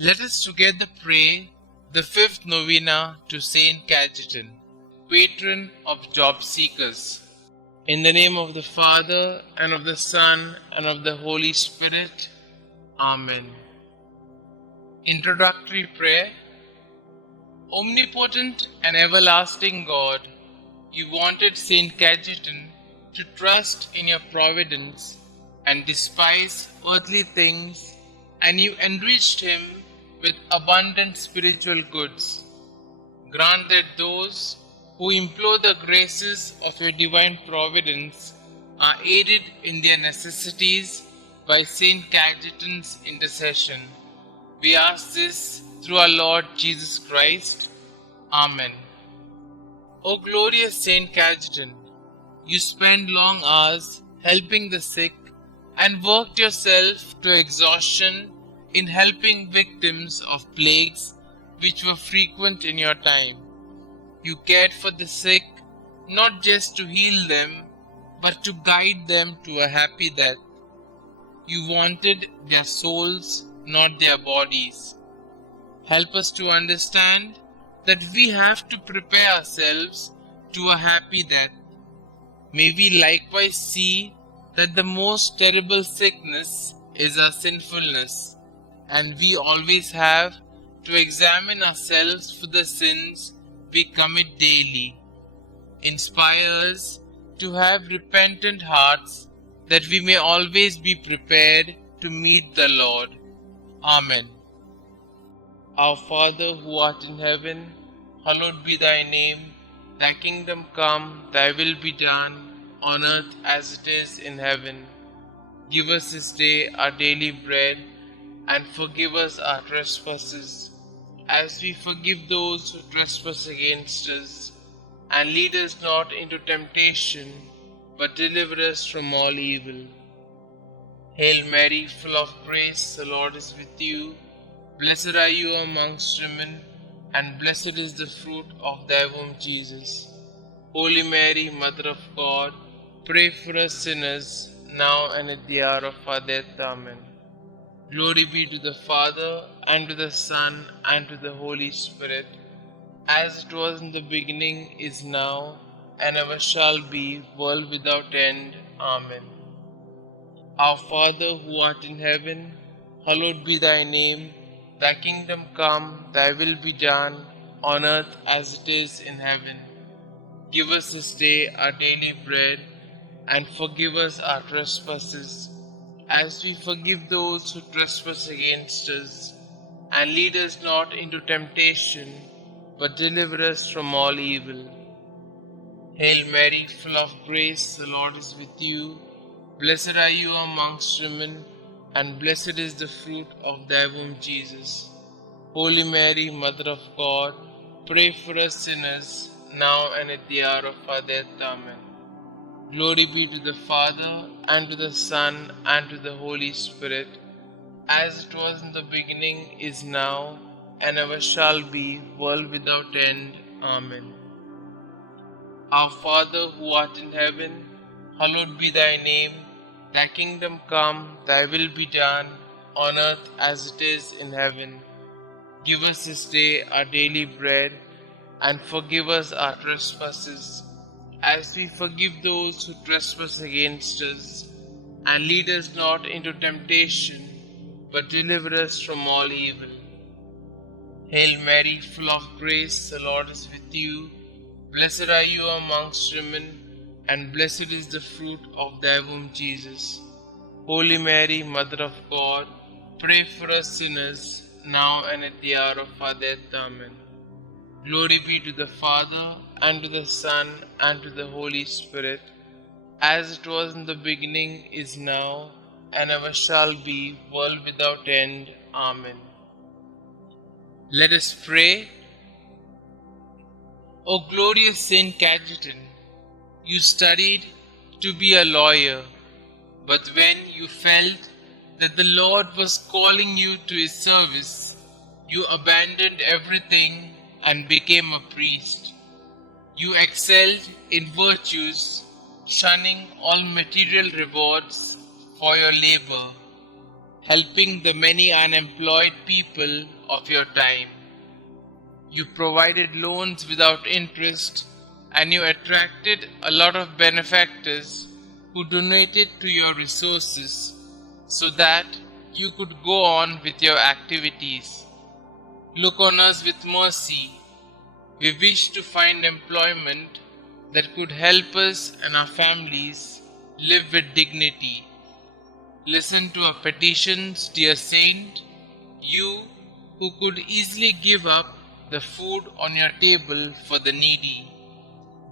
Let us together pray the fifth novena to St Cajetan, patron of job seekers. In the name of the Father, and of the Son, and of the Holy Spirit. Amen. Introductory prayer. Omnipotent and everlasting God, you wanted St Cajetan to trust in your providence and despise earthly things, and you enriched him with abundant spiritual goods. Grant that those who implore the graces of your divine providence are aided in their necessities by St Cajetan's intercession. We ask this through our Lord Jesus Christ. Amen. O glorious St Cajetan, you spent long hours helping the sick and worked yourself to exhaustion in helping victims of plagues which were frequent in your time. You cared for the sick not just to heal them, but to guide them to a happy death. You wanted their souls, not their bodies. Help us to understand that we have to prepare ourselves to a happy death. May we likewise see that the most terrible sickness is our sinfulness, and we always have to examine ourselves for the sins we commit daily. Inspire us to have repentant hearts, that we may always be prepared to meet the Lord. Amen. Our Father who art in heaven, hallowed be thy name. Thy kingdom come, thy will be done, on earth as it is in heaven. Give us this day our daily bread, and forgive us our trespasses, as we forgive those who trespass against us. And lead us not into temptation, but deliver us from all evil. Hail Mary, full of grace, the Lord is with you. Blessed are you amongst women, and blessed is the fruit of thy womb, Jesus. Holy Mary, Mother of God, pray for us sinners, now and at the hour of our death. Amen. Glory be to the Father, and to the Son, and to the Holy Spirit, as it was in the beginning, is now, and ever shall be, world without end. Amen. Our Father who art in heaven, hallowed be thy name. Thy kingdom come, thy will be done, on earth as it is in heaven. Give us this day our daily bread, and forgive us our trespasses, as we forgive those who trespass against us. And lead us not into temptation, but deliver us from all evil. Hail Mary, full of grace, the Lord is with you. Blessed are you amongst women, and blessed is the fruit of thy womb, Jesus. Holy Mary, Mother of God, pray for us sinners, now and at the hour of our death. Amen. Glory be to the Father, and to the Son, and to the Holy Spirit, as it was in the beginning, is now, and ever shall be, world without end. Amen. Our Father who art in heaven, hallowed be thy name. Thy kingdom come, thy will be done, on earth as it is in heaven. Give us this day our daily bread, and forgive us our trespasses, as we forgive those who trespass against us. And lead us not into temptation, but deliver us from all evil. Hail Mary, full of grace, the Lord is with you. Blessed are you amongst women, and blessed is the fruit of thy womb, Jesus. Holy Mary, Mother of God, pray for us sinners, now and at the hour of our death. Amen. Glory be to the Father, and to the Son, and to the Holy Spirit, as it was in the beginning, is now, and ever shall be, world without end. Amen. Let us pray. O glorious St Cajetan, you studied to be a lawyer, but when you felt that the Lord was calling you to his service, you abandoned everything and became a priest. You excelled in virtues, shunning all material rewards for your labor. helping the many unemployed people of your time. You provided loans without interest, and you attracted a lot of benefactors who donated to your resources so that you could go on with your activities. Look on us with mercy. We wish to find employment that could help us and our families live with dignity. Listen to our petitions, dear Saint, you who could easily give up the food on your table for the needy.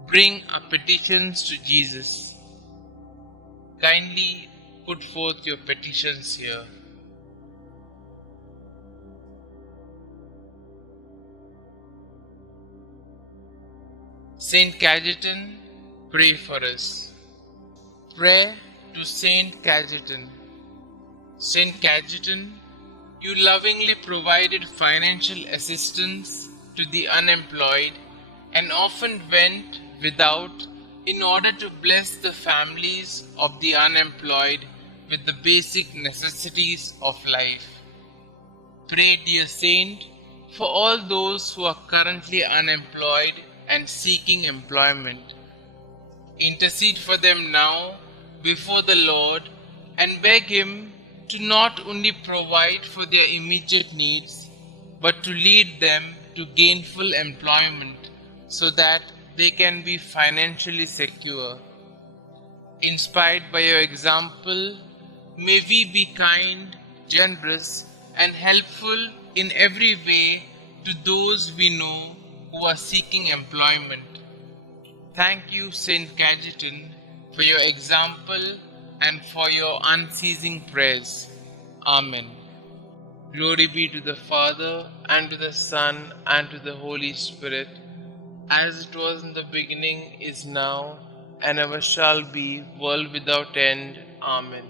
Bring our petitions to Jesus. Kindly put forth your petitions here. St Cajetan, pray for us. Prayer to St Cajetan. St Cajetan, you lovingly provided financial assistance to the unemployed and often went without in order to bless the families of the unemployed with the basic necessities of life. Pray, dear Saint, for all those who are currently unemployed and seeking employment. Intercede for them now before the Lord and beg Him to not only provide for their immediate needs, but to lead them to gainful employment so that they can be financially secure. Inspired by your example, may we be kind, generous, and helpful in every way to those we know who are seeking employment. Thank you, St. Cajetan, for your example and for your unceasing prayers. Amen. Glory be to the Father, and to the Son, and to the Holy Spirit, as it was in the beginning, is now, and ever shall be, world without end. Amen.